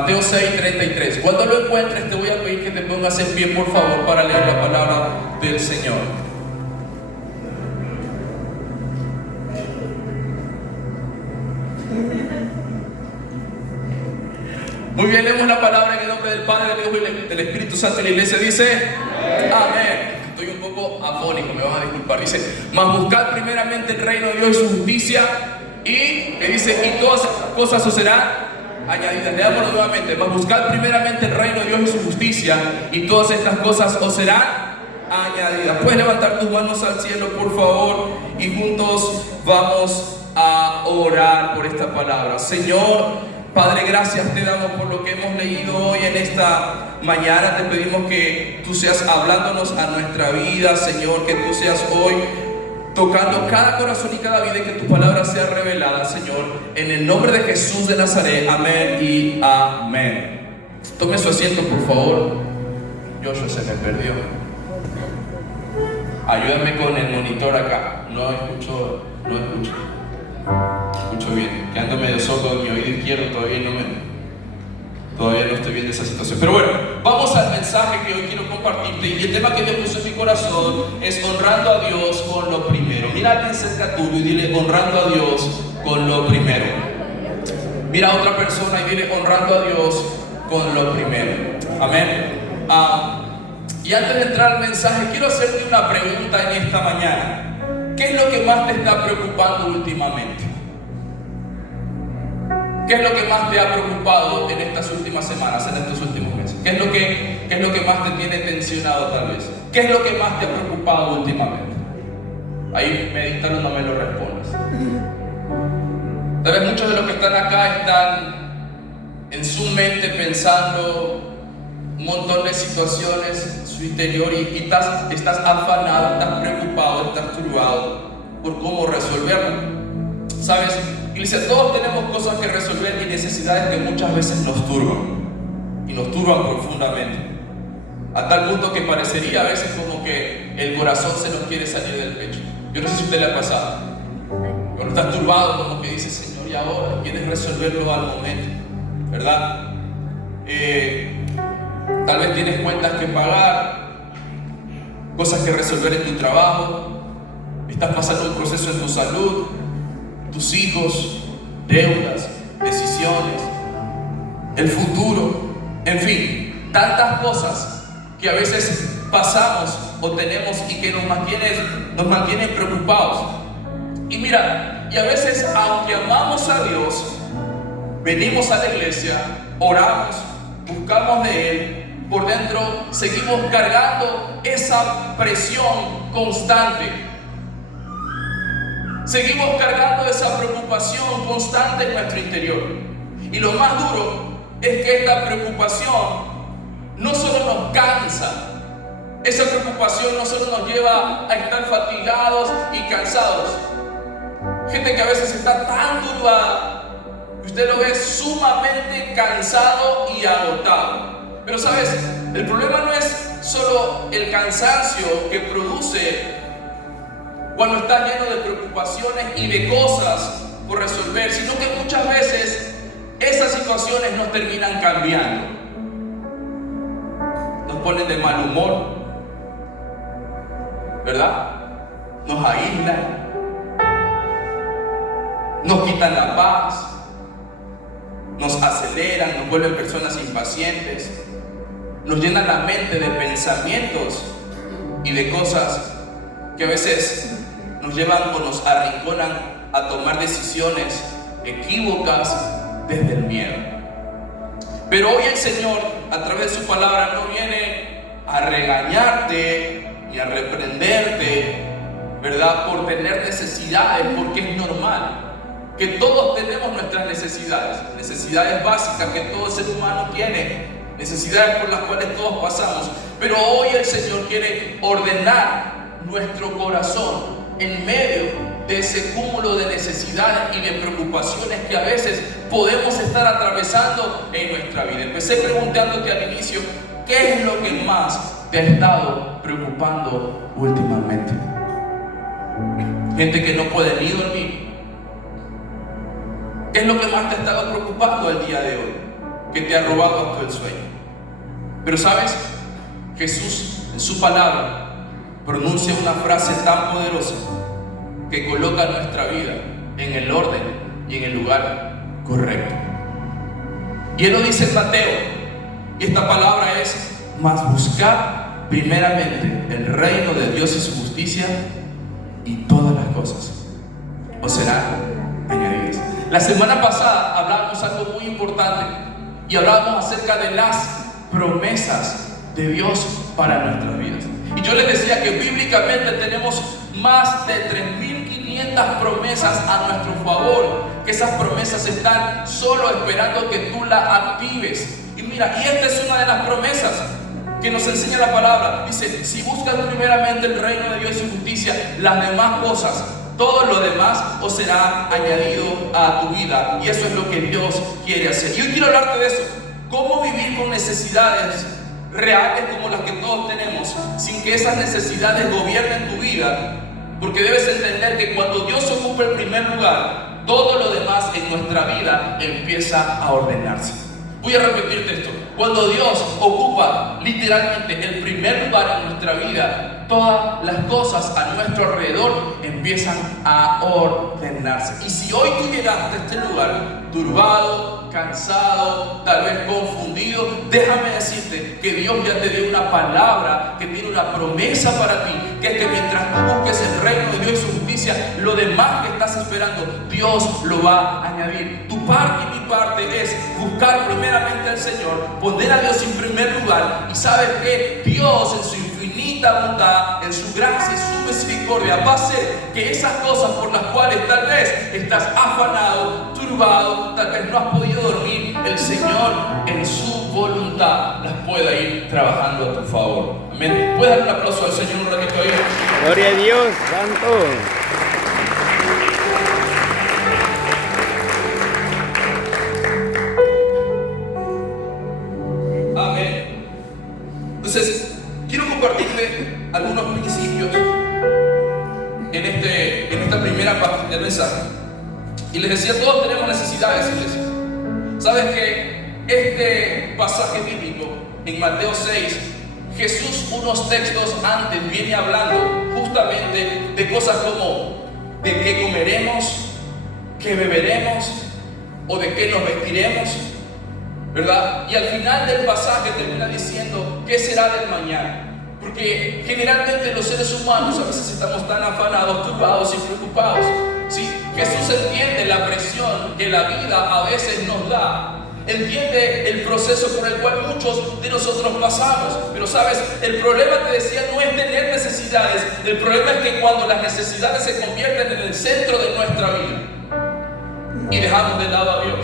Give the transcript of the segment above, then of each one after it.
Mateo 6:33. Cuando lo encuentres te voy a pedir que te pongas en pie, por favor, para leer la palabra del Señor. Muy bien, leemos la palabra en el nombre del Padre, del Hijo y del Espíritu Santo. Y la iglesia dice amén. Estoy un poco afónico, me van a disculpar. Dice: mas buscad primeramente el reino de Dios y su justicia, y que dice, y todas esas cosas os serán añadidas. Leámoslo nuevamente: mas buscad primeramente el reino de Dios y su justicia, y todas estas cosas os serán añadidas. Puedes levantar tus manos al cielo, por favor, y juntos vamos a orar por esta palabra. Señor Padre, gracias te damos por lo que hemos leído hoy en esta mañana. Te pedimos que tú seas hablándonos a nuestra vida, Señor, que tú seas hoy tocando cada corazón y cada vida, y que tu palabra sea revelada, Señor, en el nombre de Jesús de Nazaret. Amén y amén. Tome su asiento, por favor. Joshua se me perdió. Ayúdame con el monitor acá. No escucho bien, que ando medio sordo en mi oído izquierdo, todavía no estoy viendo esa situación. Pero bueno, vamos al mensaje que hoy quiero compartirte, y el tema que Dios puso en mi corazón es honrando a Dios con lo primero. Mira a alguien cerca tuyo y dile: honrando a Dios con lo primero. Mira a otra persona y dile: honrando a Dios con lo primero. Amén. Y antes de entrar al mensaje, quiero hacerte una pregunta en esta mañana. ¿Qué es lo que más te está preocupando últimamente? ¿Qué es lo que más te ha preocupado en estas últimas semanas, en estos últimos meses? ¿Qué es lo que más te tiene tensionado tal vez? ¿Qué es lo que más te ha preocupado últimamente? Ahí medítalo, no me lo respondas. Tal vez muchos de los que están acá están en su mente pensando un montón de situaciones en su interior, y estás afanado, estás preocupado, estás turbado por cómo resolverlo. ¿Sabes? Iglesia, todos tenemos cosas que resolver y necesidades que muchas veces nos turban, y nos turban profundamente, a tal punto que parecería a veces como que el corazón se nos quiere salir del pecho. Yo no sé si a usted le ha pasado, cuando estás turbado, como que dices: Señor, y ahora quieres resolverlo al momento, ¿verdad? Tal vez tienes cuentas que pagar, cosas que resolver en tu trabajo, estás pasando un proceso en tu salud, tus hijos, deudas, decisiones, el futuro, en fin, tantas cosas que a veces pasamos o tenemos y que nos mantienen preocupados. Y mira, y a veces, aunque amamos a Dios, venimos a la iglesia, oramos, buscamos de Él, por dentro seguimos cargando esa presión constante. Seguimos cargando esa preocupación constante en nuestro interior. Y lo más duro es que esta preocupación no solo nos cansa, esa preocupación no solo nos lleva a estar fatigados y cansados. Gente que a veces está tan turbada que usted lo ve sumamente cansado y agotado. Pero sabes, el problema no es solo el cansancio que produce cuando está lleno de preocupaciones y de cosas por resolver, sino que muchas veces esas situaciones nos terminan cambiando. Nos ponen de mal humor, ¿verdad? Nos aíslan, nos quitan la paz, nos aceleran, nos vuelven personas impacientes, nos llenan la mente de pensamientos y de cosas que a veces nos llevan o nos arrinconan a tomar decisiones equívocas desde el miedo. Pero hoy el Señor, a través de su palabra, no viene a regañarte ni a reprenderte, ¿verdad?, por tener necesidades, porque es normal que todos tenemos nuestras necesidades básicas que todo ser humano tiene, necesidades por las cuales todos pasamos. Pero hoy el Señor quiere ordenar nuestro corazón en medio de ese cúmulo de necesidades y de preocupaciones que a veces podemos estar atravesando en nuestra vida. Empecé preguntándote al inicio: ¿qué es lo que más te ha estado preocupando últimamente? Gente que no puede ni dormir. ¿Qué es lo que más te ha estado preocupando el día de hoy? que te ha robado hasta el sueño. Pero ¿sabes? Jesús en su palabra pronuncia una frase tan poderosa que coloca nuestra vida en el orden y en el lugar correcto. Y Él lo dice en Mateo, y esta palabra es: mas buscad primeramente el reino de Dios y su justicia, y todas las cosas os serán añadidas. La semana pasada hablábamos algo muy importante y hablábamos acerca de las promesas de Dios para nuestras vidas. Y yo les decía que bíblicamente tenemos más de 3.500 promesas a nuestro favor, que esas promesas están solo esperando que tú las actives. Y mira, y esta es una de las promesas que nos enseña la palabra. Dice: si buscas primeramente el reino de Dios y justicia, las demás cosas, todo lo demás os será añadido a tu vida. Y eso es lo que Dios quiere hacer. Y hoy quiero hablarte de eso: cómo vivir con necesidades reales como las que todos tenemos, sin que esas necesidades gobiernen tu vida. Porque debes entender que cuando Dios ocupa el primer lugar, todo lo demás en nuestra vida empieza a ordenarse. Voy a repetirte esto: cuando Dios ocupa literalmente el primer lugar en nuestra vida, todas las cosas a nuestro alrededor empiezan a ordenarse. Y si hoy tú llegaste a este lugar turbado, cansado, tal vez confundido, déjame decirte que Dios ya te dio una palabra, que tiene una promesa para ti, que es que mientras tú busques el reino de Dios y su justicia, lo demás que estás esperando, Dios lo va a añadir. Tu parte y mi parte es buscar primeramente al Señor, poner a Dios en primer lugar, y sabes que Dios en su infinita bondad, en su gracia y su misericordia, va a hacer que esas cosas por las cuales tal vez estás afanado, turbado, tal vez no has podido dormir, el Señor en su voluntad las pueda ir trabajando a tu favor. Amén. ¿Puedes dar un aplauso al Señor un ratito ahí? Gloria a Dios, santo. Amén. Entonces, quiero compartirle algunos principios en esta primera parte del mensaje. Y les decía, todos tenemos necesidades, iglesia. ¿Sabes que este pasaje bíblico en Mateo 6, Jesús unos textos antes viene hablando justamente de cosas como de qué comeremos, qué beberemos o de qué nos vestiremos, ¿verdad? Y al final del pasaje termina diciendo qué será del mañana. Porque generalmente los seres humanos a veces estamos tan afanados, turbados y preocupados. ¿Sí? Jesús entiende la presión que la vida a veces nos da. Entiende el proceso por el cual muchos de nosotros pasamos. Pero sabes, el problema, te decía, no es tener necesidades. El problema es que cuando las necesidades se convierten en el centro de nuestra vida y dejamos de lado a Dios.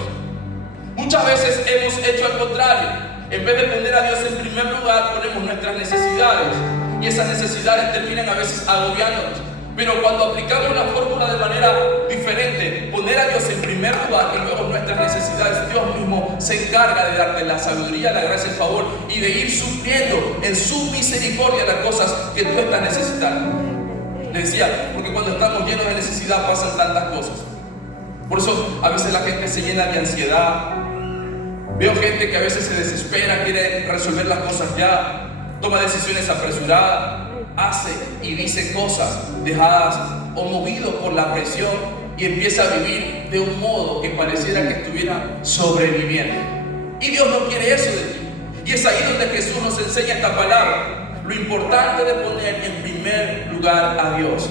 Muchas veces hemos hecho al contrario. En vez de poner a Dios en primer lugar, ponemos nuestras necesidades. Y esas necesidades terminan a veces agobiándonos. Pero cuando aplicamos la fórmula de manera diferente, poner a Dios en primer lugar y luego nuestras necesidades, Dios mismo se encarga de darte la sabiduría, la gracia, el favor y de ir supliendo en su misericordia las cosas que tú estás necesitando. Le decía, porque cuando estamos llenos de necesidad pasan tantas cosas. Por eso a veces la gente se llena de ansiedad. Veo gente que a veces se desespera, quiere resolver las cosas ya, toma decisiones apresuradas, hace y dice cosas dejadas o movido por la presión y empieza a vivir de un modo que pareciera que estuviera sobreviviendo. Y Dios no quiere eso de ti. Y es ahí donde Jesús nos enseña esta palabra. Lo importante de poner en primer lugar a Dios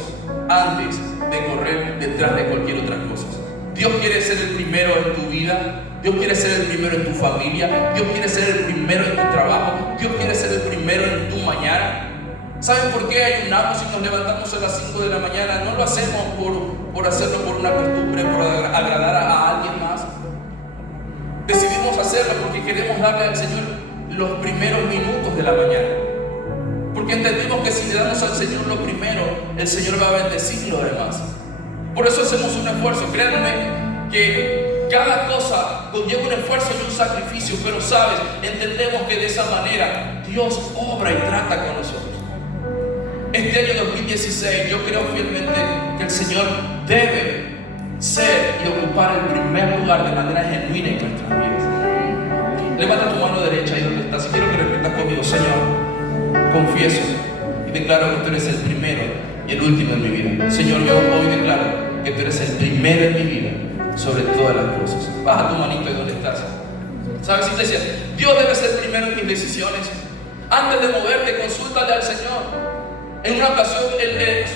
antes de correr detrás de cualquier otra cosa. Dios quiere ser el primero en tu vida. Dios quiere ser el primero en tu familia. Dios quiere ser el primero en tu trabajo. Dios quiere ser el primero en tu mañana. ¿Saben por qué ayunamos y nos levantamos a las 5 de la mañana? No lo hacemos por hacerlo por una costumbre, por agradar a alguien más. Decidimos hacerlo porque queremos darle al Señor los primeros minutos de la mañana. Porque entendimos que si le damos al Señor lo primero, el Señor va a bendecir lo demás. Por eso hacemos un esfuerzo. Créanme que cada cosa conlleva un esfuerzo y un sacrificio, pero sabes, entendemos que de esa manera Dios obra y trata con nosotros. Este año 2016 yo creo fielmente que el Señor debe ser y ocupar el primer lugar de manera genuina en nuestras vidas. Levanta tu mano derecha ahí donde estás y quiero que repitas conmigo: Señor, confieso y declaro que tú eres el primero y el último en mi vida. Señor, yo hoy declaro que tú eres el primero en mi vida sobre todas las cosas. Baja tu manito ahí donde estás. ¿Sabes, iglesia? Dios debe ser primero en mis decisiones. Antes de moverte, consúltale al Señor. En una ocasión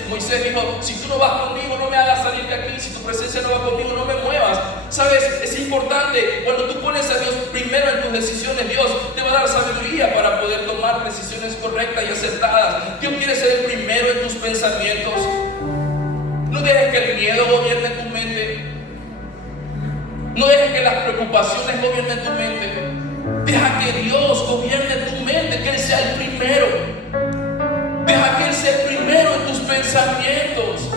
Moisés dijo: si tú no vas conmigo, no me hagas salir de aquí. Si tu presencia no va conmigo, no me muevas. ¿Sabes? Es importante, cuando tú pones a Dios primero en tus decisiones, Dios te va a dar sabiduría para poder tomar decisiones correctas y acertadas. Dios quiere ser el primero en tus pensamientos. No dejes que el miedo gobierne tu mente. No dejes que las preocupaciones gobiernen tu mente. Deja que Dios gobierne tu mente, que Él sea el primero. Deja que Él sea el primero en tus pensamientos.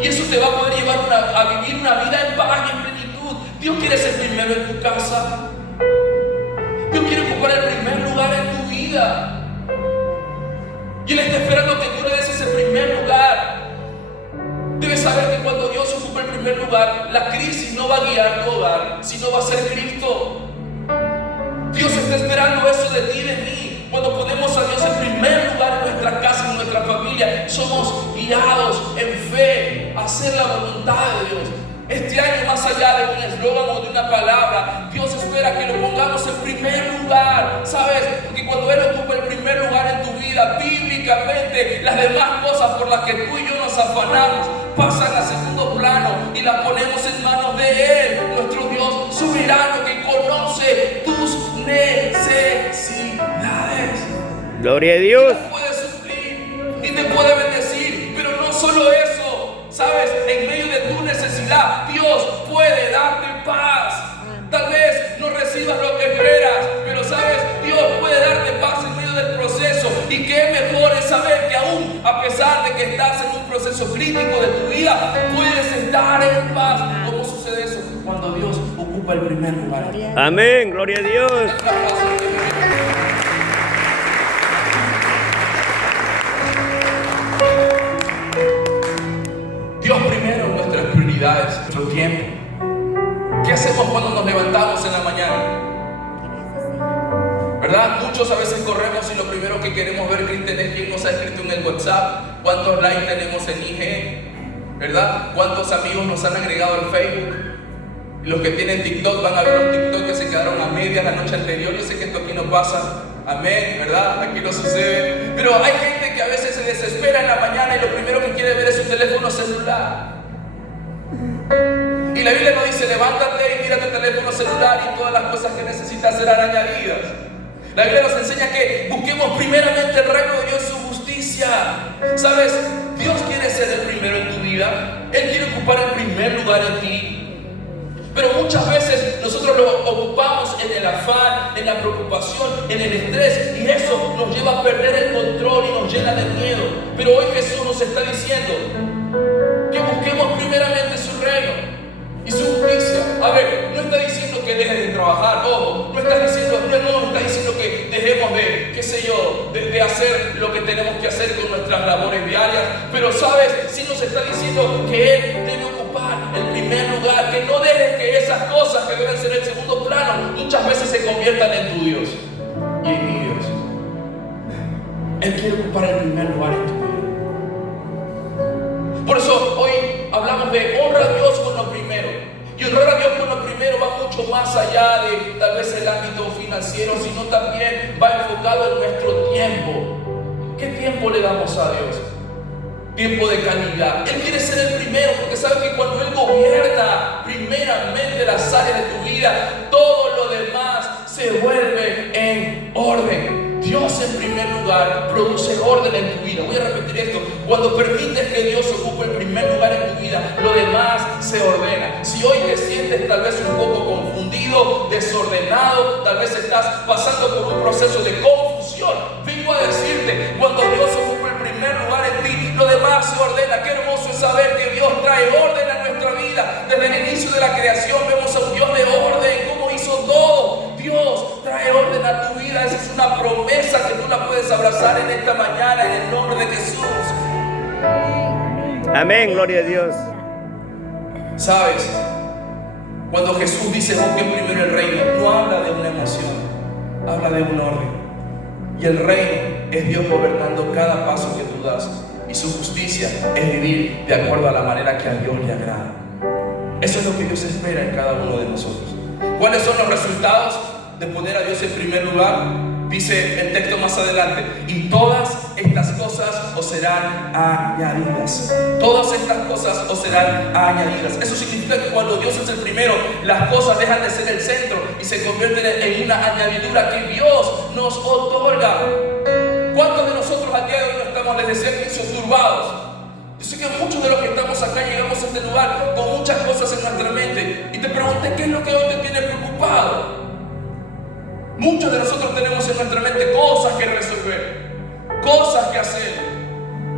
Y eso te va a poder llevar a vivir una vida en paz y en plenitud. Dios quiere ser primero en tu casa. Dios quiere ocupar el primer lugar en tu vida. Y Él está esperando que tú le des ese primer lugar. Debes saber que cuando Dios ocupa el primer lugar, la crisis no va a guiar tu hogar, sino va a ser Cristo. Dios está esperando eso de ti y de mí. Cuando ponemos a Dios en primer lugar en nuestra casa, en nuestra familia, somos guiados en fe a hacer la voluntad de Dios. Este año, más allá de un eslogan o de una palabra, Dios espera que lo pongamos en primer lugar. ¿Sabes? Porque cuando Él ocupa el primer lugar en tu vida, bíblicamente, las demás cosas por las que tú y yo nos afanamos pasan a segundo plano y las ponemos en manos de Él, nuestro Dios soberano que conoce tus necesidades. Gloria a Dios. Y te puede suplir y te puede bendecir, pero no solo eso. ¿Sabes? En medio de tu necesidad, Dios puede darte paz. Tal vez no recibas lo que esperas, pero sabes, Dios puede darte paz en medio del proceso. Y qué mejor es saber que aún a pesar de que estás en un proceso crítico de tu vida, puedes estar en paz. ¿Cómo sucede eso? Cuando Dios ocupa el primer lugar. Amén, gloria a Dios. Dios primero en nuestras prioridades, nuestro tiempo. ¿Qué hacemos cuando nos levantamos en la mañana? ¿Verdad? Muchos a veces corremos y lo primero que queremos ver, Cristian, es quién nos ha escrito en el WhatsApp, cuántos likes tenemos en IG, ¿verdad? Cuántos amigos nos han agregado al Facebook. Y los que tienen TikTok van a ver los TikTok que se quedaron a medias la noche anterior. Yo sé que esto aquí no pasa, amén, ¿verdad? Aquí no sucede. Pero hay gente que a veces se desespera en la mañana y lo primero que quiere ver es su teléfono celular. Y la Biblia nos dice: levántate y mira tu teléfono celular y todas las cosas que necesitas serán añadidas. La Biblia nos enseña que busquemos primeramente el reino de Dios y su justicia. ¿Sabes? Dios quiere ser el primero en tu vida. Él quiere ocupar el primer lugar en ti. Pero muchas veces nosotros lo ocupamos en el afán, en la preocupación, en el estrés, y eso nos lleva a perder el control y nos llena de miedo. Pero hoy Jesús nos está diciendo que busquemos primeramente su reino y su justicia. A ver, no está diciendo que dejes de trabajar, ojo, no está diciendo que dejemos de, qué sé yo, de hacer lo que tenemos que hacer con nuestras labores diarias. Pero sabes, sí nos está diciendo que Él debe ocupar el primer lugar, que no dejes que esas cosas que deben ser el segundo plano muchas veces se conviertan en tu Dios y en mi Dios. Él quiere ocupar el primer lugar en tu vida. Por eso hoy hablamos de honra a Dios con lo primero. Y honrar a Dios con lo primero va mucho más allá de tal vez el ámbito financiero, sino también va enfocado en nuestro tiempo. ¿Qué tiempo le damos a Dios? Tiempo de calidad. Él quiere ser el primero porque sabe que cuando Él gobierna primeramente las áreas de tu vida, todo lo demás se vuelve en orden. Dios en primer lugar produce orden en tu vida. Voy a repetir esto: cuando permites que Dios ocupe el primer lugar en tu vida, lo demás se ordena. Si hoy te sientes tal vez un poco confundido, desordenado, tal vez estás pasando por un proceso de confusión, vengo a decirte: cuando Dios ocupa el primer lugar en ti, lo demás se ordena. Qué hermoso es saber que Dios trae orden a nuestra vida. Desde el inicio de la creación vemos a un Dios de orden, cómo hizo todo. Dios trae orden a tu vida. Esa es una promesa que tú la puedes abrazar en esta mañana en el nombre de Jesús. Amén, gloria a Dios. ¿Sabes? Cuando Jesús dice busquen primero el reino, no habla de una emoción, habla de un orden. Y el reino es Dios gobernando cada paso que tú das. Y su justicia es vivir de acuerdo a la manera que a Dios le agrada. Eso es lo que Dios espera en cada uno de nosotros. ¿Cuáles son los resultados de poner a Dios en primer lugar? Dice el texto más adelante: y todas estas cosas os serán añadidas. Todas estas cosas os serán añadidas. Eso significa que cuando Dios es el primero, las cosas dejan de ser el centro y se convierten en una añadidura que Dios nos otorga. ¿Cuántos de nosotros al día de hoy no estamos, les decía, turbados? Yo sé que muchos de los que estamos acá llegamos a este lugar con muchas cosas en nuestra mente. Y te pregunté, ¿qué es lo que hoy te tiene preocupado? Muchos de nosotros tenemos en nuestra mente cosas que resolver, cosas que hacer,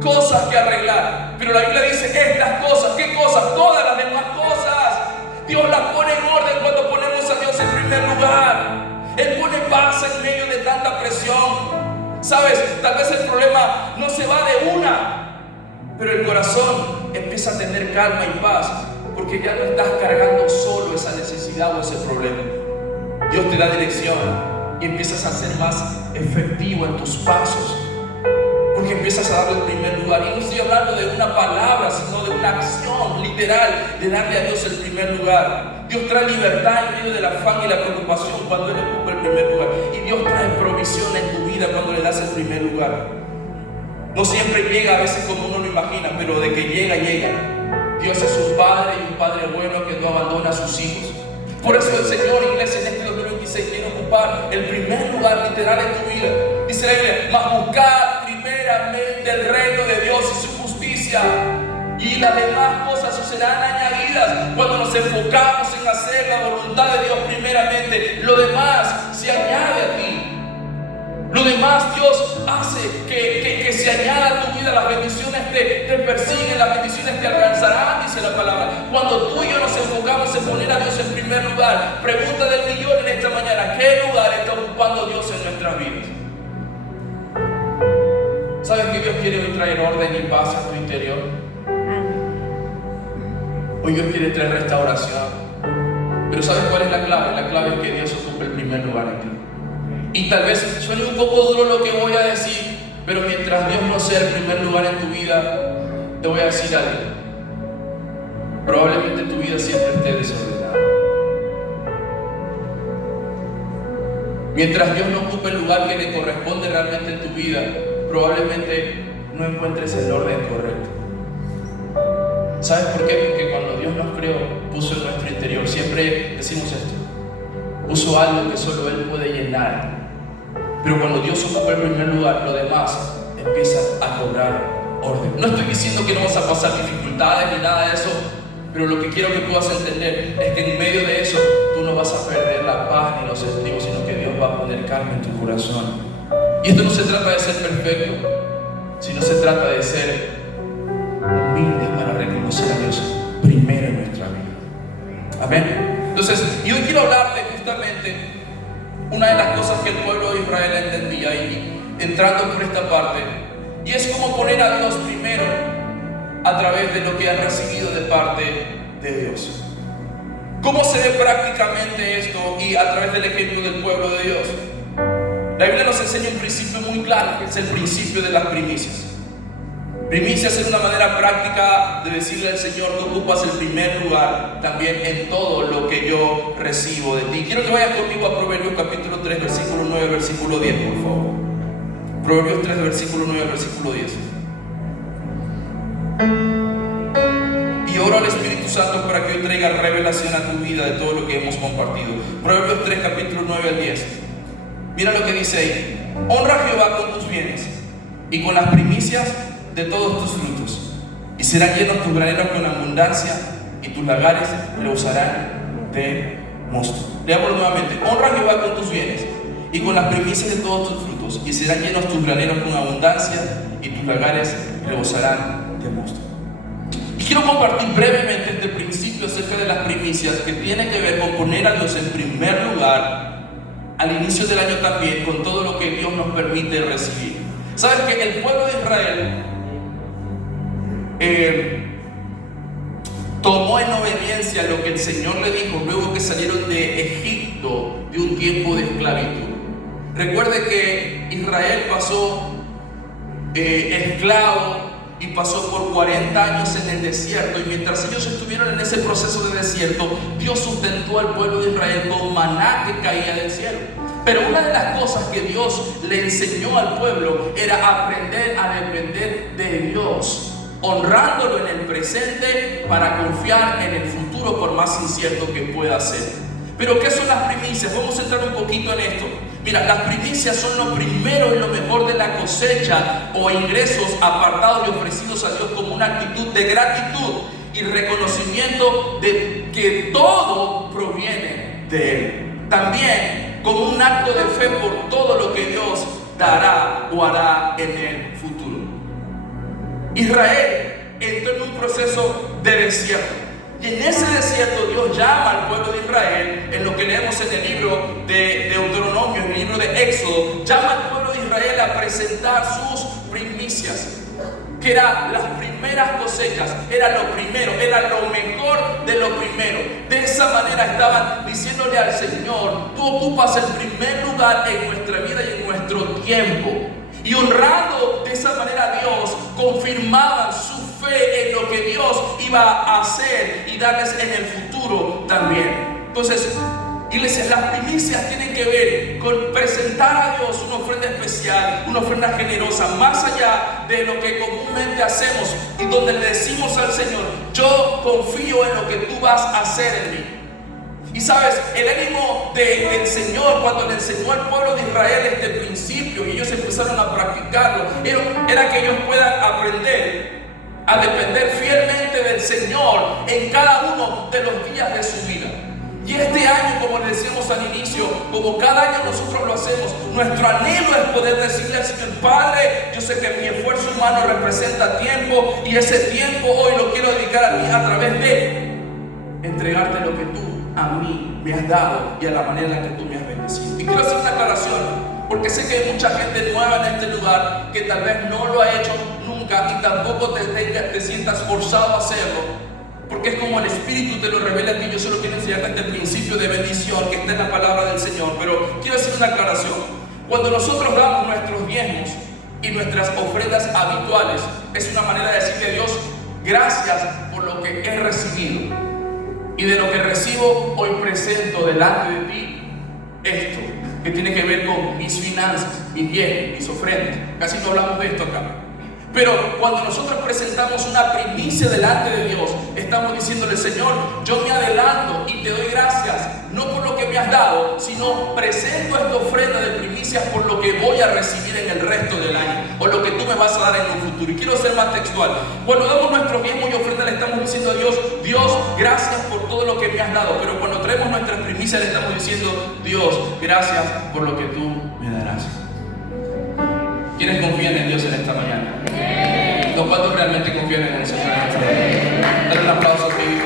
cosas que arreglar. Pero la Biblia dice estas cosas. ¿Qué cosas? Todas las demás cosas. Dios las pone en orden cuando ponemos a Dios en primer lugar. Él pone paz en medio de tanta presión. ¿Sabes? Tal vez el problema no se va de una, pero el corazón empieza a tener calma y paz, porque ya no estás cargando solo esa necesidad o ese problema. Dios te da dirección y empiezas a ser más efectivo en tus pasos, porque empiezas a darle el primer lugar. Y no estoy hablando de una palabra, sino de una acción literal de darle a Dios el primer lugar. Dios trae libertad en medio del afán y la preocupación cuando Él ocupa el primer lugar. Y Dios trae provisión en tu vida cuando le das el primer lugar. No siempre llega a veces como uno lo imagina, pero de que llega, llega. Dios es un padre y un padre bueno que no abandona a sus hijos. Por eso el Señor, iglesia, en este 2026 quiere ocupar el primer lugar literal en tu vida. Dice la Biblia: mas buscad primeramente el reino de Dios y su justicia, y las demás cosas os serán añadidas. Cuando nos enfocamos en hacer la voluntad de Dios primeramente, lo demás se añade a ti. Lo demás Dios hace que se añada a tu vida. Las bendiciones te persiguen, las bendiciones te alcanzarán, dice la palabra. Cuando tú y yo nos enfocamos en poner a Dios en primer lugar, pregunta del millón en esta mañana: ¿qué lugar está ocupando Dios en nuestras vidas? ¿Sabes que Dios quiere hoy traer orden y paz a tu interior? Hoy Dios quiere traer restauración. Pero ¿sabes cuál es la clave? La clave es que Dios ocupe el primer lugar en ti. Y tal vez suene un poco duro lo que voy a decir, pero mientras Dios no sea el primer lugar en tu vida, te voy a decir algo. Probablemente tu vida siempre esté desordenada. Mientras Dios no ocupe el lugar que le corresponde realmente en tu vida, probablemente no encuentres el orden correcto. ¿Sabes por qué? Porque cuando Dios nos creó, puso en nuestro interior, siempre decimos esto: puso algo que solo Él puede llenar. Pero cuando Dios ocupa el primer lugar, lo demás empieza a cobrar orden. No estoy diciendo que no vas a pasar dificultades ni nada de eso, pero lo que quiero que puedas entender es que en medio de eso tú no vas a perder la paz ni los estribos, sino que Dios va a poner calma en tu corazón. Y esto no se trata de ser perfecto, sino se trata de ser humilde para reconocer a Dios primero en nuestra vida. Amén. Entonces, yo quiero hablarte justamente una de las cosas que el pueblo de Israel entendía, y entrando por esta parte, y es como poner a Dios primero a través de lo que han recibido de parte de Dios. ¿Cómo se ve prácticamente esto y a través del ejemplo del pueblo de Dios? La Biblia nos enseña un principio muy claro, que es el principio de las primicias. Primicias es una manera práctica de decirle al Señor: tú ocupas el primer lugar también en todo lo que yo recibo de ti. Quiero que vayas conmigo a Proverbios capítulo 3, versículo 9, versículo 10, por favor. Proverbios 3, versículo 9, versículo 10. Y oro al Espíritu Santo para que hoy traiga revelación a tu vida de todo lo que hemos compartido. Proverbios 3, capítulo 9 al 10. Mira lo que dice ahí: honra a Jehová con tus bienes y con las primicias de todos tus frutos, y serán llenos tus graneros con abundancia, y tus lagares le usarán de mosto. Leámoslo nuevamente: honra a Jehová con tus bienes y con las primicias de todos tus frutos, y serán llenos tus graneros con abundancia, y tus lagares le usarán de mosto. Y quiero compartir brevemente este principio acerca de las primicias, que tiene que ver con poner a Dios en primer lugar al inicio del año, también con todo lo que Dios nos permite recibir. ¿Sabes que el pueblo de Israel tomó en obediencia lo que el Señor le dijo luego que salieron de Egipto, de un tiempo de esclavitud. Recuerde que Israel pasó esclavo y pasó por 40 años en el desierto, y mientras ellos estuvieron en ese proceso de desierto, Dios sustentó al pueblo de Israel con maná que caía del cielo. Pero una de las cosas que Dios le enseñó al pueblo era aprender a depender de Dios, honrándolo en el presente para confiar en el futuro por más incierto que pueda ser. Pero ¿qué son las primicias? Vamos a entrar un poquito en esto. Mira, las primicias son lo primero y lo mejor de la cosecha o ingresos apartados y ofrecidos a Dios como una actitud de gratitud y reconocimiento de que todo proviene de Él. También como un acto de fe por todo lo que Dios dará o hará en el futuro. Israel entró en un proceso de desierto. Y en ese desierto Dios llama al pueblo de Israel, en lo que leemos en el libro de Deuteronomio, en el libro de Éxodo, llama al pueblo de Israel a presentar sus primicias, que eran las primeras cosechas, era lo primero, era lo mejor de lo primero. De esa manera estaban diciéndole al Señor: tú ocupas el primer lugar en nuestra vida y en nuestro tiempo. Y honrando de esa manera a Dios, confirmaban su fe en lo que Dios iba a hacer y darles en el futuro también. Entonces, iglesia, las primicias tienen que ver con presentar a Dios una ofrenda especial, una ofrenda generosa, más allá de lo que comúnmente hacemos y donde le decimos al Señor: yo confío en lo que tú vas a hacer en mí. Y sabes, el ánimo del Señor cuando le enseñó al pueblo de Israel este principio y ellos empezaron a practicarlo, era que ellos puedan aprender a depender fielmente del Señor en cada uno de los días de su vida. Y este año, como le decíamos al inicio, como cada año nosotros lo hacemos, nuestro anhelo es poder decirle al Señor: Padre, yo sé que mi esfuerzo humano representa tiempo, y ese tiempo hoy lo quiero dedicar a ti a través de entregarte lo que tú a mí me has dado y a la manera en la que tú me has bendecido. Y quiero hacer una aclaración, porque sé que hay mucha gente nueva en este lugar que tal vez no lo ha hecho nunca y tampoco te sientas forzado a hacerlo, porque es como el Espíritu te lo revela a ti. Yo solo quiero enseñarte este principio de bendición que está en la palabra del Señor. Pero quiero hacer una aclaración. Cuando nosotros damos nuestros diezmos y nuestras ofrendas habituales, es una manera de decirle a Dios: gracias por lo que he recibido, y de lo que recibo hoy presento delante de ti esto que tiene que ver con mis finanzas, mis bienes, mis ofrendas. Casi no hablamos de esto acá. Pero cuando nosotros presentamos una primicia delante de Dios, estamos diciéndole: Señor, yo me adelanto y te doy gracias, no por lo que me has dado, sino presento esta ofrenda de primicias por lo que voy a recibir en el resto del año, o lo que tú me vas a dar en un futuro. Y quiero ser más textual. Cuando damos nuestros bienes y ofrendas, le estamos diciendo a Dios: Dios, gracias por todo lo que me has dado. Pero cuando traemos nuestras primicias, le estamos diciendo: Dios, gracias por lo que tú me darás. ¿Quiénes confían en Dios en esta mañana? ¿Los cuantos realmente confían en el Señor? Dale un aplauso a ti.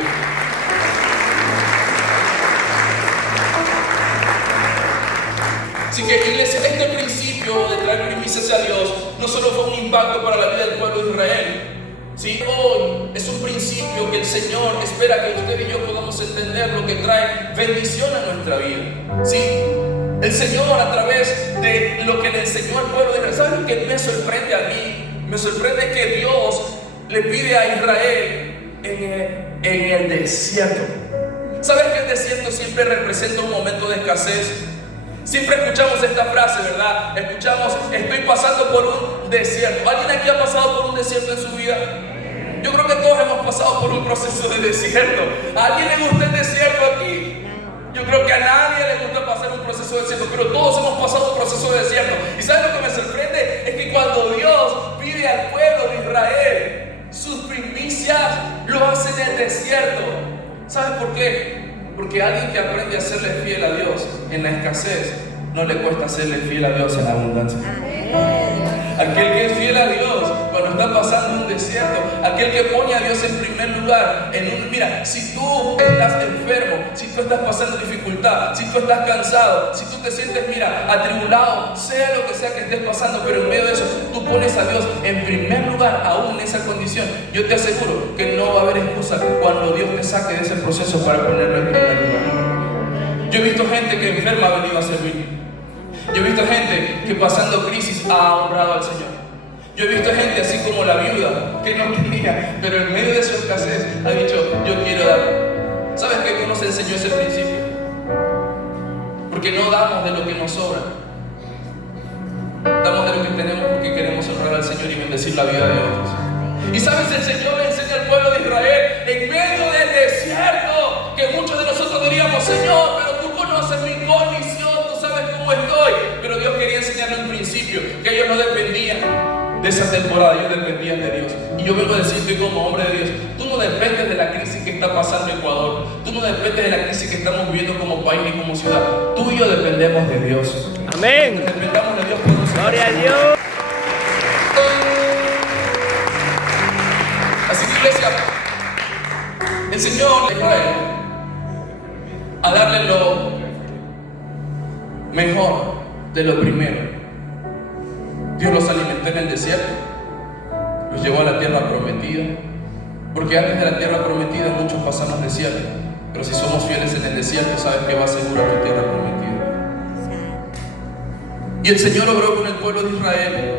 Así que, iglesia, este principio de traer primicias a Dios no solo fue un impacto para la vida del pueblo de Israel, ¿sí? Hoy es un principio que el Señor espera que usted y yo podamos entender, lo que trae bendición a nuestra vida, ¿sí? El Señor, a través de lo que le enseñó al pueblo de Israel, ¿saben qué me sorprende a mí? Me sorprende que Dios le pide a Israel en el desierto. ¿Sabes que el desierto siempre representa un momento de escasez? Siempre escuchamos esta frase, ¿verdad? Escuchamos: estoy pasando por un desierto. ¿Alguien aquí ha pasado por un desierto en su vida? Yo creo que todos hemos pasado por un proceso de desierto. ¿A alguien le gusta el desierto aquí? Yo creo que a nadie le gusta pasar un proceso de desierto, pero todos hemos pasado un proceso de desierto. ¿Y sabes lo que me sorprende? Es que cuando Dios pide al pueblo de Israel sus primicias, lo hace en el desierto. ¿Sabes por qué? Porque alguien que aprende a serle fiel a Dios en la escasez, no le cuesta serle fiel a Dios en la abundancia. Aquel que es fiel a Dios cuando está pasando un desierto. Aquel que pone a Dios en primer lugar. Mira, si tú estás enfermo, si tú estás pasando dificultad, si tú estás cansado, si tú te sientes, mira, atribulado, sea lo que sea que estés pasando, pero en medio de eso tú pones a Dios en primer lugar, aún en esa condición, yo te aseguro que no va a haber excusa cuando Dios te saque de ese proceso para ponerlo en primer lugar. Yo he visto gente que enferma ha venido a servir. Yo he visto gente que pasando crisis ha honrado al Señor. Yo he visto gente así como la viuda que no tenía, pero en medio de su escasez ha dicho, yo quiero dar. ¿Sabes qué? Dios nos enseñó ese principio. Porque no damos de lo que nos sobra. Damos de lo que tenemos porque queremos honrar al Señor y bendecir la vida de otros. Y sabes, el Señor le enseña al pueblo de Israel en medio del desierto, que muchos de nosotros diríamos, Señor, pero tú conoces mi condición, tú sabes cómo estoy. Pero Dios quería enseñarle un principio, que ellos no dependían de esa temporada, ellos dependían de Dios. Y yo vengo a decirte como hombre de Dios, tú no dependes de la crisis que está pasando en Ecuador, tú no dependes de la crisis que estamos viviendo como país ni como ciudad. Tú y yo dependemos de Dios. Amén. Dependamos de Dios por nosotros. Gloria a Dios. Así que iglesia, el Señor le Israel a darle lo mejor de lo primero. Dios los alimentó en el desierto, los llevó a la tierra prometida, porque antes de la tierra prometida muchos pasamos desierto, pero si somos fieles en el desierto, sabes que va a asegurar tu tierra prometida. Y el Señor obró con el pueblo de Israel.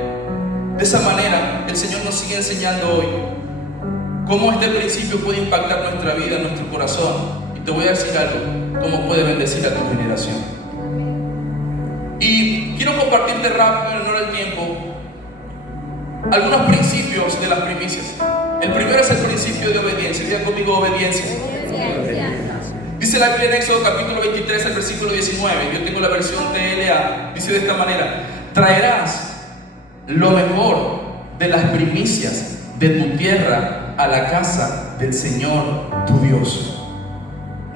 De esa manera, el Señor nos sigue enseñando hoy cómo este principio puede impactar nuestra vida, nuestro corazón. Y te voy a decir algo, cómo puede bendecir a tu generación. Y quiero compartirte rápido, en honor al tiempo, algunos principios de las primicias. El primero es el principio de obediencia. Diga conmigo, obediencia. Dice la Biblia en Éxodo capítulo 23, el versículo 19. Yo tengo la versión TLA. Dice de esta manera: traerás lo mejor de las primicias de tu tierra a la casa del Señor tu Dios.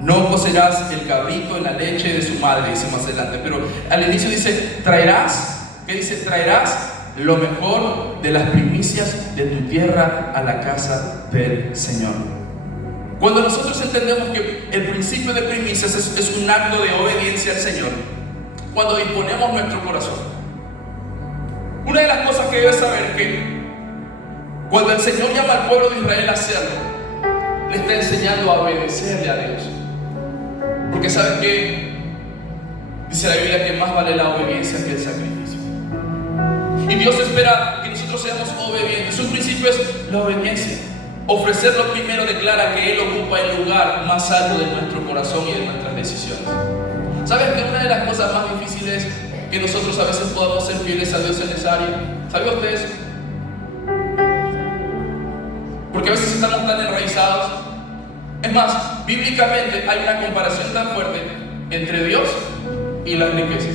No cocerás el cabrito en la leche de su madre, dice más adelante. Pero al inicio dice, traerás. ¿Qué dice? Traerás lo mejor de las primicias de tu tierra a la casa del Señor. Cuando nosotros entendemos que el principio de primicias es un acto de obediencia al Señor, cuando disponemos nuestro corazón, una de las cosas que debes saber es que cuando el Señor llama al pueblo de Israel a hacerlo, le está enseñando a obedecerle a Dios. Porque ¿sabes qué? Dice la Biblia que más vale la obediencia que el sacrificio. Y Dios espera que nosotros seamos obedientes. Su principio es la obediencia. Ofrecer lo primero declara que Él ocupa el lugar más alto de nuestro corazón y de nuestras decisiones. ¿Sabes que una de las cosas más difíciles que nosotros a veces podamos ser fieles a Dios en esa área? ¿Sabe usted eso? Porque a veces estamos tan enraizados. Es más, bíblicamente hay una comparación tan fuerte entre Dios y las riquezas.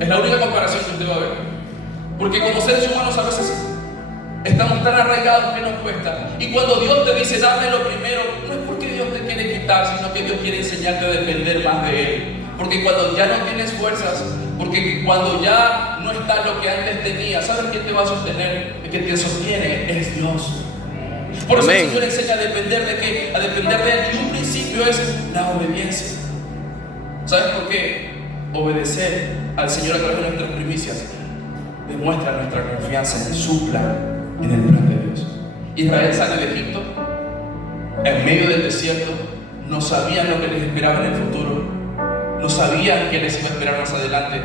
Es la única comparación que usted va a ver. Porque como seres humanos a veces estamos tan arraigados que nos cuesta. Y cuando Dios te dice dame lo primero, no es porque Dios te quiere quitar, sino que Dios quiere enseñarte a depender más de Él. Porque cuando ya no tienes fuerzas, porque cuando ya no está lo que antes tenías, ¿sabes quién te va a sostener? El que te sostiene es Dios. Por eso el Señor enseña a depender de qué, a depender de Él. Y un principio es la obediencia. ¿Sabes por qué? Obedecer al Señor a través de nuestras primicias demuestra nuestra confianza en su plan, en el plan de Dios. Israel sale de Egipto, en medio del desierto, no sabían lo que les esperaba en el futuro, no sabían qué les iba a esperar más adelante,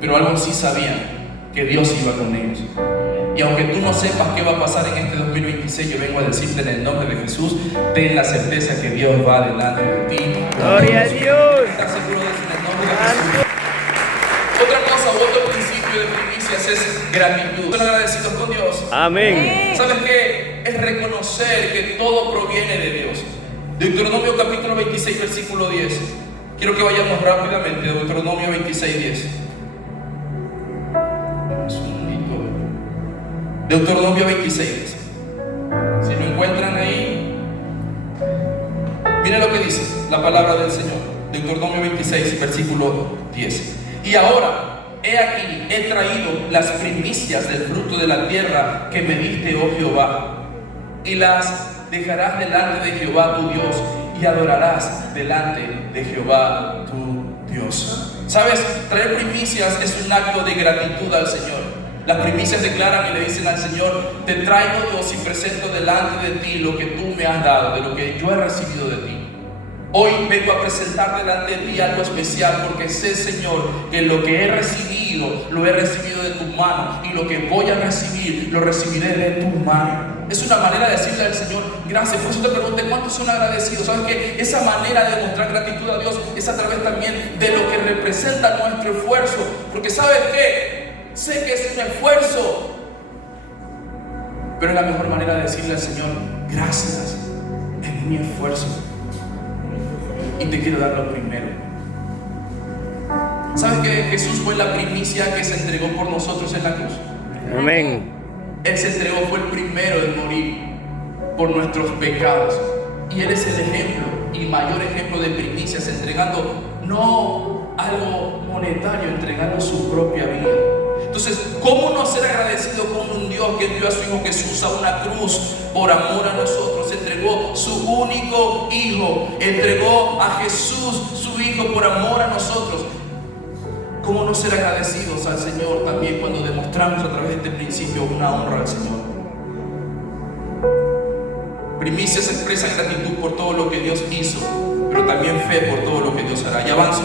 pero algo sí sabían, que Dios iba con ellos. Y aunque tú no sepas qué va a pasar en este 2026, yo vengo a decirte en el nombre de Jesús, ten la certeza que Dios va delante de ti. Gloria a Dios. ¿Estás seguro de eso en el nombre de Jesús? Otra cosa, otro principio de primicias es gratitud. Son agradecidos con Dios. Amén. ¿Sabes qué? Es reconocer que todo proviene de Dios. Deuteronomio capítulo 26, versículo 10. Quiero que vayamos rápidamente. Deuteronomio 26, 10. Deuteronomio 26. Si lo encuentran ahí, miren lo que dice la palabra del Señor. Deuteronomio 26, versículo 10. Y ahora, he aquí, he traído las primicias del fruto de la tierra que me diste, oh Jehová, y las dejarás delante de Jehová tu Dios, y adorarás delante de Jehová tu Dios. ¿Sabes? Traer primicias es un acto de gratitud al Señor. Las primicias declaran y le dicen al Señor: te traigo, Dios, y presento delante de ti lo que tú me has dado, de lo que yo he recibido de ti. Hoy vengo a presentar delante de ti algo especial, porque sé, Señor, que lo que he recibido, lo he recibido de tu mano, y lo que voy a recibir, lo recibiré de tu mano. Es una manera de decirle al Señor gracias. Por eso te pregunté, ¿cuántos son agradecidos? ¿Sabes que esa manera de mostrar gratitud a Dios es a través también de lo que representa nuestro esfuerzo? Porque ¿sabes qué? Sé que es un esfuerzo, pero es la mejor manera de decirle al Señor gracias en mi esfuerzo, y te quiero dar lo primero. ¿Sabes que Jesús fue la primicia que se entregó por nosotros en la cruz? Amén. Él se entregó, fue el primero en morir por nuestros pecados, y Él es el ejemplo y mayor ejemplo de primicias, entregando no algo monetario, entregando su propia vida. Entonces, ¿cómo no ser agradecido con un Dios que envió a su Hijo Jesús a una cruz por amor a nosotros? Entregó su único Hijo, entregó a Jesús su Hijo por amor a nosotros. ¿Cómo no ser agradecidos al Señor también cuando demostramos a través de este principio una honra al Señor? Primicias expresan gratitud por todo lo que Dios hizo, pero también fe por todo lo que Dios hará. Y avanzo.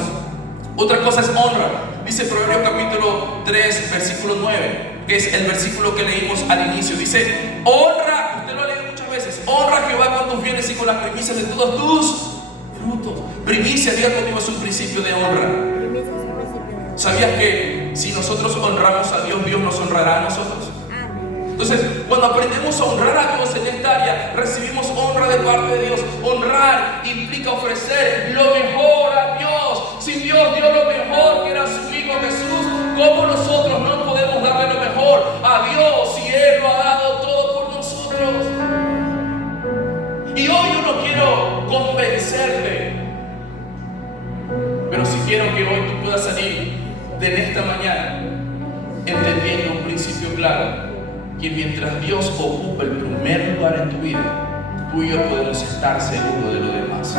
Otra cosa es honra. Dice Proverbios capítulo 3, versículo 9, que es el versículo que leímos al inicio. Dice: honra, usted lo ha leído muchas veces, honra a Jehová con tus bienes y con las primicias de todos tus frutos. Primicia, diga conmigo, es un principio de honra. ¿Sabías que si nosotros honramos a Dios, Dios nos honrará a nosotros? Entonces, cuando aprendemos a honrar a Dios en esta área, recibimos honra de parte de Dios. Honrar implica ofrecer lo mejor a Dios. Si Dios dio lo mejor, que era su Hijo Jesús, ¿cómo nosotros no podemos darle lo mejor a Dios si Él lo ha dado todo por nosotros? Y hoy yo no quiero convencerte, pero sí quiero que hoy tú puedas salir de esta mañana entendiendo un principio claro: que mientras Dios ocupa el primer lugar en tu vida, tú y yo podemos estar seguros de lo demás.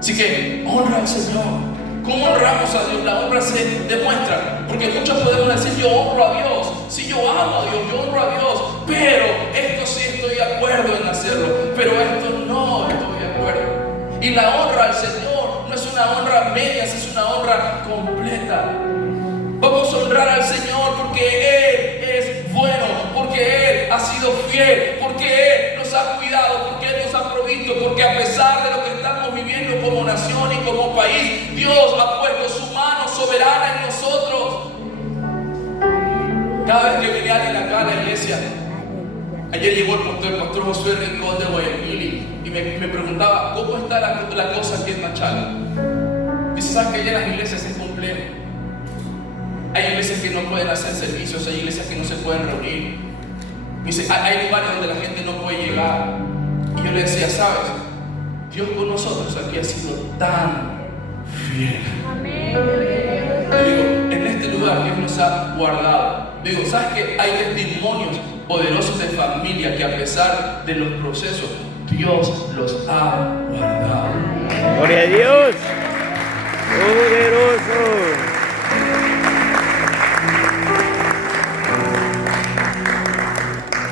Así que honra al Señor. ¿Cómo honramos a Dios? La honra se demuestra, porque muchos podemos decir: yo honro a Dios, sí, yo amo a Dios, yo honro a Dios, pero esto sí estoy de acuerdo en hacerlo, pero esto no estoy de acuerdo. Y la honra al Señor no es una honra a medias, es una honra completa. Vamos a honrar al Señor porque Él es bueno, porque Él ha sido fiel, porque Él nos ha cuidado, porque Él nos ha provisto, porque a pesar de lo que estamos viviendo como nación y como país, Dios ha puesto su mano soberana en nosotros. Cada vez que venía alguien acá a la iglesia, ayer llegó el pastor Josué Rincón de Guayaquil y me preguntaba: ¿cómo está la cosa aquí en Machala? Dice: ¿sabes que allá en las iglesias es complejo? Hay iglesias que no pueden hacer servicios, hay iglesias que no se pueden reunir. Dice: hay lugares donde la gente no puede llegar. Y yo le decía: ¿sabes? Dios con nosotros aquí ha sido tan fiel. Le digo: en este lugar Dios nos ha guardado. Le digo: ¿sabes que hay testimonios poderosos de familia que a pesar de los procesos, Dios los ha guardado? Gloria a Dios. Poderoso.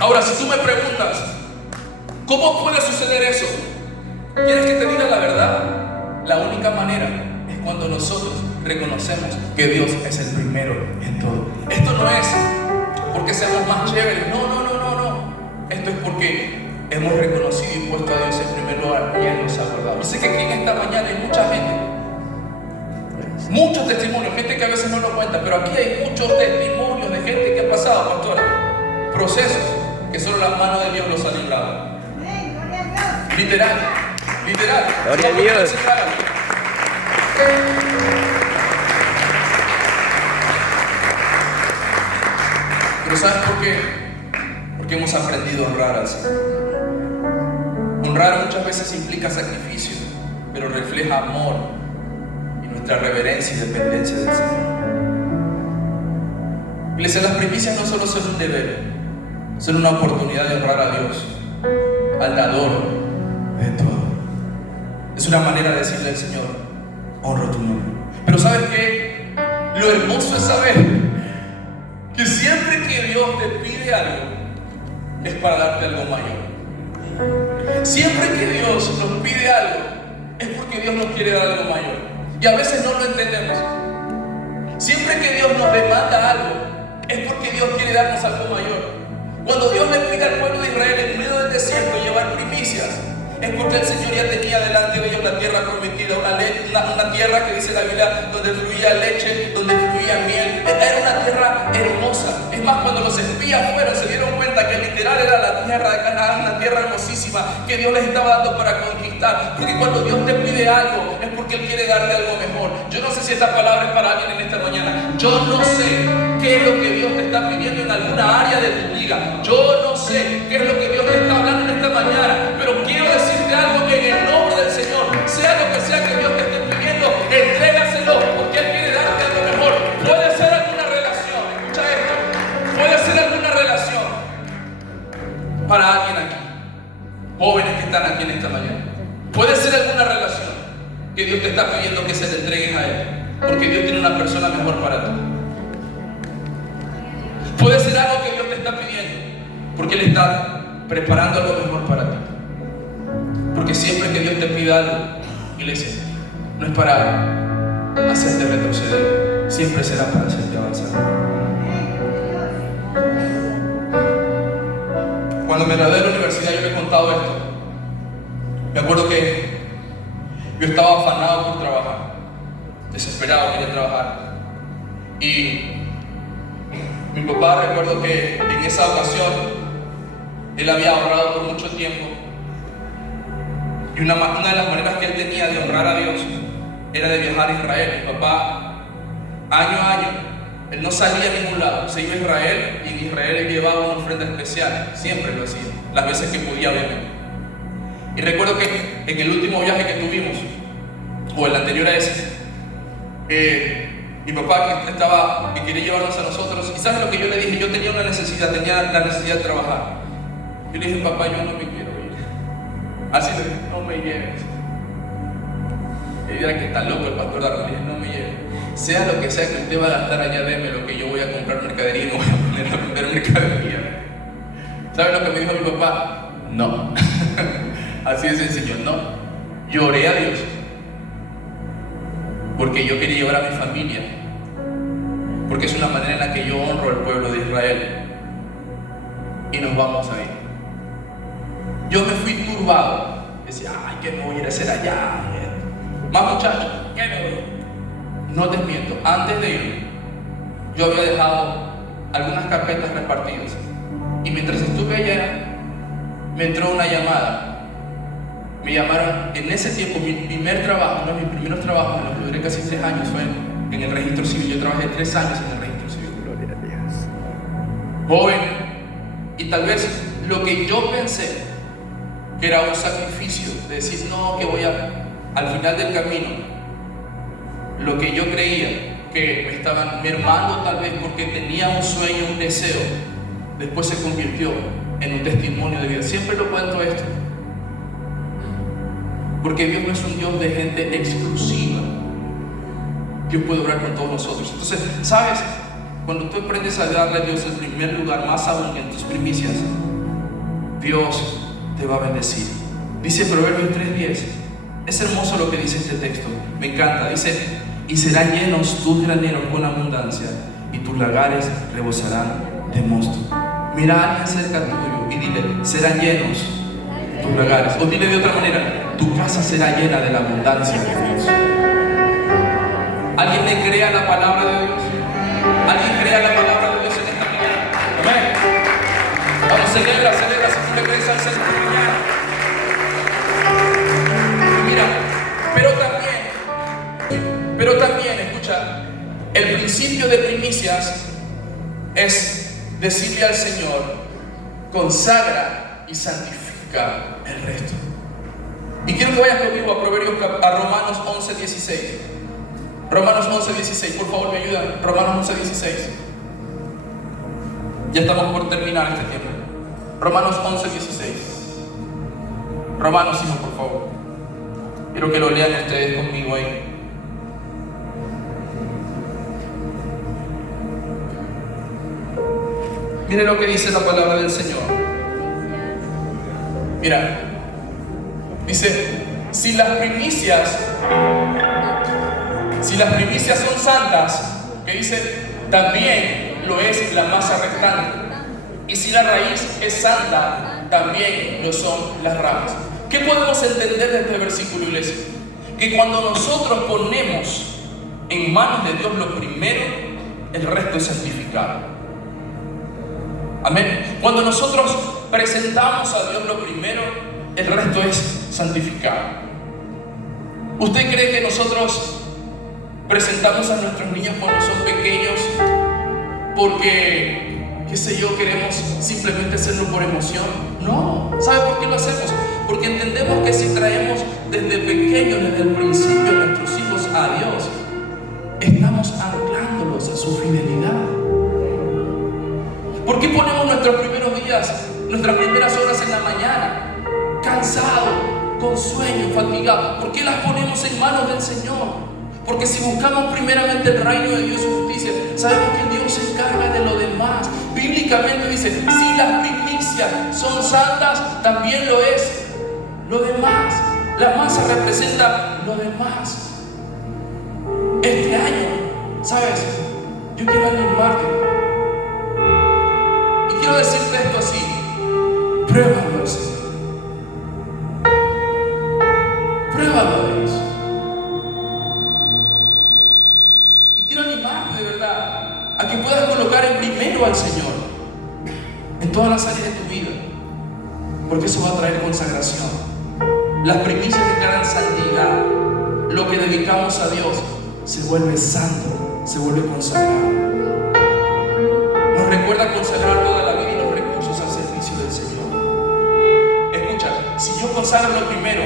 Ahora, si tú me preguntas, ¿cómo puede suceder eso? ¿Quieres que te diga la verdad? La única manera es cuando nosotros reconocemos que Dios es el primero en todo. Esto no es porque seamos más chéveres, no. Esto es porque hemos reconocido y puesto a Dios en primer lugar y Él nos ha guardado. Yo sé que aquí en esta mañana hay mucha gente, muchos testimonios, gente que a veces no lo cuenta, pero aquí hay muchos testimonios de gente que ha pasado, pastor, procesos que solo la mano de Dios los ha librado. Literal. Gloria a Dios. Pero ¿sabes por qué? Porque hemos aprendido a honrar al Señor. Honrar muchas veces implica sacrificio, pero refleja amor. Y nuestra reverencia y dependencia del Señor. Iglesia, las primicias no solo son un deber, son una oportunidad de honrar a Dios, al dador de todo. Es una manera de decirle al Señor: honro tu nombre. Pero ¿sabes qué? Lo hermoso es saber que siempre que Dios te pide algo, es para darte algo mayor. Siempre que Dios nos pide algo, es porque Dios nos quiere dar algo mayor. Y a veces no lo entendemos. Siempre que Dios nos demanda algo, es porque Dios quiere darnos algo mayor. Cuando Dios le pide al pueblo de Israel en medio del desierto llevar primicias, es porque el Señor ya tenía delante de ellos la tierra prometida, una tierra que dice la Biblia donde fluía leche, donde fluía miel. Era una tierra hermosa. Es más, cuando los espías fueron, se dieron cuenta que literal era la tierra de Canaán, una tierra hermosísima que Dios les estaba dando para conquistar. Porque cuando Dios te pide algo, es porque Él quiere darte algo mejor. Yo no sé si esta palabra es para alguien en esta mañana. Yo no sé qué es lo que Dios te está pidiendo en alguna área de tu vida. Yo no sé qué es lo que Dios te está hablando en esta mañana, pero quiero decirte algo en el nombre del Señor. Sea lo que sea que Dios te esté pidiendo, entrégaselo, porque Él quiere darte algo mejor. Puede ser alguna relación, escucha esto, puede ser alguna relación para alguien aquí, jóvenes que están aquí en esta mañana. Puede ser alguna relación que Dios te está pidiendo que se le entreguen a Él, porque Dios tiene una persona mejor para ti. Puede ser algo que Dios te está pidiendo, porque Él está preparando algo mejor para ti. Porque siempre que Dios te pida algo, iglesia, no es para hacerte retroceder, siempre será para hacerte avanzar. Cuando me gradué de la universidad, yo le he contado esto. Me acuerdo que yo estaba afanado por trabajar, desesperado, quería trabajar. Y mi papá, recuerdo que en esa ocasión él había ahorrado por mucho tiempo, y una de las maneras que él tenía de honrar a Dios era de viajar a Israel. Mi papá, año a año, él no salía a ningún lado, se iba a Israel, y en Israel él llevaba una ofrenda especial, siempre lo hacía, las veces que podía, obviamente. Y recuerdo que en el último viaje que tuvimos, o el anterior a ese, mi papá que quería llevarnos a nosotros, y ¿sabes lo que yo le dije? Yo tenía la necesidad de trabajar. Yo le dije: papá, yo no me quiero ir. Así le dije: no me lleves. Y dirá que está loco el pastor Darwin. Le dije: no me lleves. Sea lo que sea que usted va a gastar allá, deme lo que yo voy a comprar mercadería, y no voy a poner a vender mercadería. ¿Sabes lo que me dijo mi papá? No. Así de sencillo, no. Lloré a Dios, porque yo quería llevar a mi familia, porque es una manera en la que yo honro al pueblo de Israel. Y nos vamos a ir. Yo me fui turbado. Decía: ay, ¿qué me voy a ir a hacer allá? Más muchachos, ¿qué me voy? No te miento, antes de ir, yo había dejado algunas carpetas repartidas. Y mientras estuve allá, me entró una llamada. Me llamaron en ese tiempo, mi primer trabajo, uno de mis primeros trabajos, en los que duré casi 3 años, fue en el registro civil. Yo trabajé 3 años en el registro civil. Gloria a Dios. Joven, y tal vez lo que yo pensé que era un sacrificio, de decir: no, que voy al final del camino, lo que yo creía que me estaban mermando, tal vez porque tenía un sueño, un deseo, después se convirtió en un testimonio de vida. Siempre lo cuento esto, porque Dios no es un Dios de gente exclusiva. Dios puede obrar con todos nosotros. Entonces, ¿sabes? Cuando tú aprendes a darle a Dios el primer lugar, más aún que en tus primicias, Dios te va a bendecir. Dice Proverbios 3:10. Es hermoso lo que dice este texto, me encanta. Dice: y serán llenos tus graneros con abundancia, y tus lagares rebosarán de mosto. Mira a alguien cerca tuyo y dile: serán llenos tus lagares. O dile de otra manera: tu casa será llena de la abundancia de Dios. ¿Alguien le crea la palabra de Dios? ¿Alguien crea la palabra de Dios en esta mañana? Amén. Vamos, celebra si tú le crees al Señor mañana. Mira, pero también, escucha, el principio de primicias es decirle al Señor: consagra y santifica el resto. Y quiero que vayas conmigo a Romanos 11:16. Romanos 11:16, por favor, me ayudan. Romanos 11:16. Ya estamos por terminar este tiempo. Romanos 11:16. Romanos, hijo, por favor. Quiero que lo lean ustedes conmigo ahí. Mire lo que dice la palabra del Señor. Mira, dice, si las primicias son santas, que dice, también lo es la masa restante. Y si la raíz es santa, también lo son las ramas. ¿Qué podemos entender de este versículo, iglesia? Que cuando nosotros ponemos en manos de Dios lo primero, el resto es santificado. Amén. Cuando nosotros presentamos a Dios lo primero, el resto es santificado. ¿Usted cree que nosotros presentamos a nuestros niños cuando son pequeños porque, qué sé yo, queremos simplemente hacerlo por emoción? No. ¿Sabe por qué lo hacemos? Porque entendemos que si traemos desde pequeños, desde el principio, a nuestros hijos a Dios, estamos anclándolos a su fidelidad. ¿Por qué ponemos nuestros primeros días, nuestras primeras horas en la mañana, cansado, con sueño, fatigado? ¿Por qué las ponemos en manos del Señor? Porque si buscamos primeramente el reino de Dios y su justicia, sabemos que Dios se encarga de lo demás. Bíblicamente dice, si las primicias son santas, también lo es lo demás. La masa representa lo demás. Este año, ¿sabes? Yo quiero animarte. Quiero decirte esto así: pruébalo, Señor. Pruébalo, Dios. Y quiero animarte de verdad a que puedas colocar en primero al Señor en todas las áreas de tu vida, porque eso va a traer consagración. Las primicias declaran santidad. Lo que dedicamos a Dios se vuelve santo, se vuelve consagrado. Nos recuerda consagrar toda la vida y los recursos al servicio del Señor. Escucha, si yo consagro lo primero,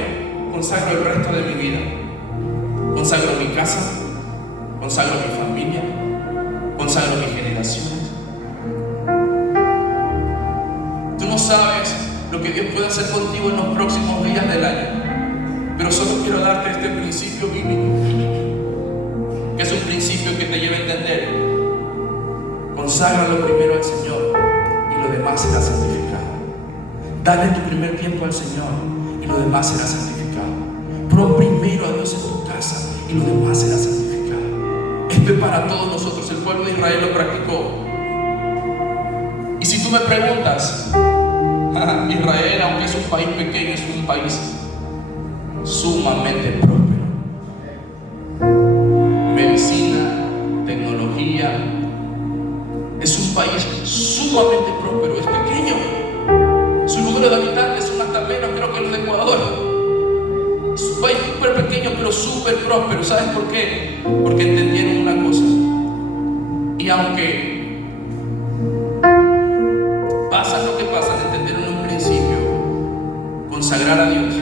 consagro el resto de mi vida. Consagro mi casa, consagro mi familia, consagro mis generaciones. Tú no sabes lo que Dios puede hacer contigo en los próximos días del año, pero solo quiero darte este principio bíblico, que es un principio que te lleva a entender: conságralo primero al Señor y lo demás será santificado. Dale tu primer tiempo al Señor y lo demás será santificado. Pon primero a Dios en tu casa y lo demás será santificado. Esto es para todos nosotros. El pueblo de Israel lo practicó. Y si tú me preguntas, Israel, aunque es un país pequeño, es un país sumamente próspero. Medicina, tecnología. Es un país sumamente próspero. Es pequeño. Su número de habitantes son hasta menos, creo que los de Ecuador. Es un país súper pequeño, pero súper próspero. ¿Sabes por qué? Porque entendieron una cosa. Y aunque pasa lo que pasa, entendieron en un principio: consagrar a Dios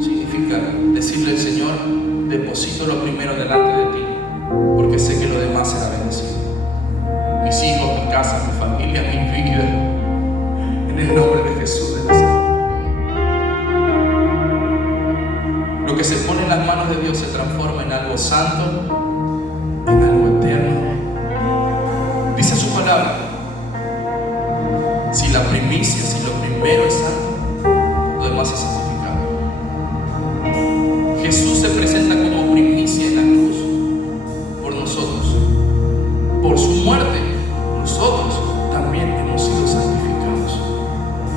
significa decirle al Señor: deposito lo primero delante de ti, porque sé que lo demás será bendecido. Mis hijos, mi casa, mi familia, mi vida, en el nombre de Jesús de Nazaret. Lo que se pone en las manos de Dios se transforma en algo santo, en algo eterno. Dice su palabra: si la primicia, si lo primero es santo, lo demás es santificado. Jesús se presenta como primicia en la cruz por nosotros. Por su muerte, nosotros también hemos sido santificados.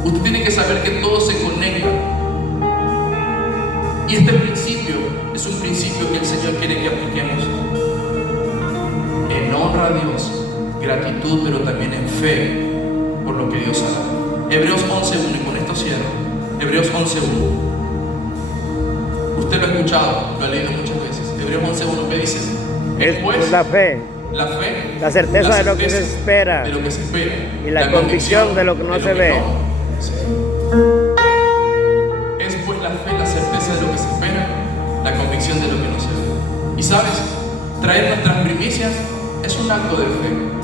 Usted tiene que saber que todo se conecta. Y este principio es un principio que el Señor quiere que apliquemos en honra a Dios, gratitud, pero también en fe por lo que Dios ha dado. Hebreos 11:1, y con esto cierro. Hebreos 11:1. Usted lo ha escuchado, lo ha leído muchas veces. Hebreos 11:1, ¿qué dice? Es la fe. La fe, la certeza de lo que se espera, de lo que se espera, y la convicción de lo que no se ve. Es pues la fe, la certeza de lo que se espera, la convicción de lo que no se ve. Y sabes, traer nuestras primicias es un acto de fe.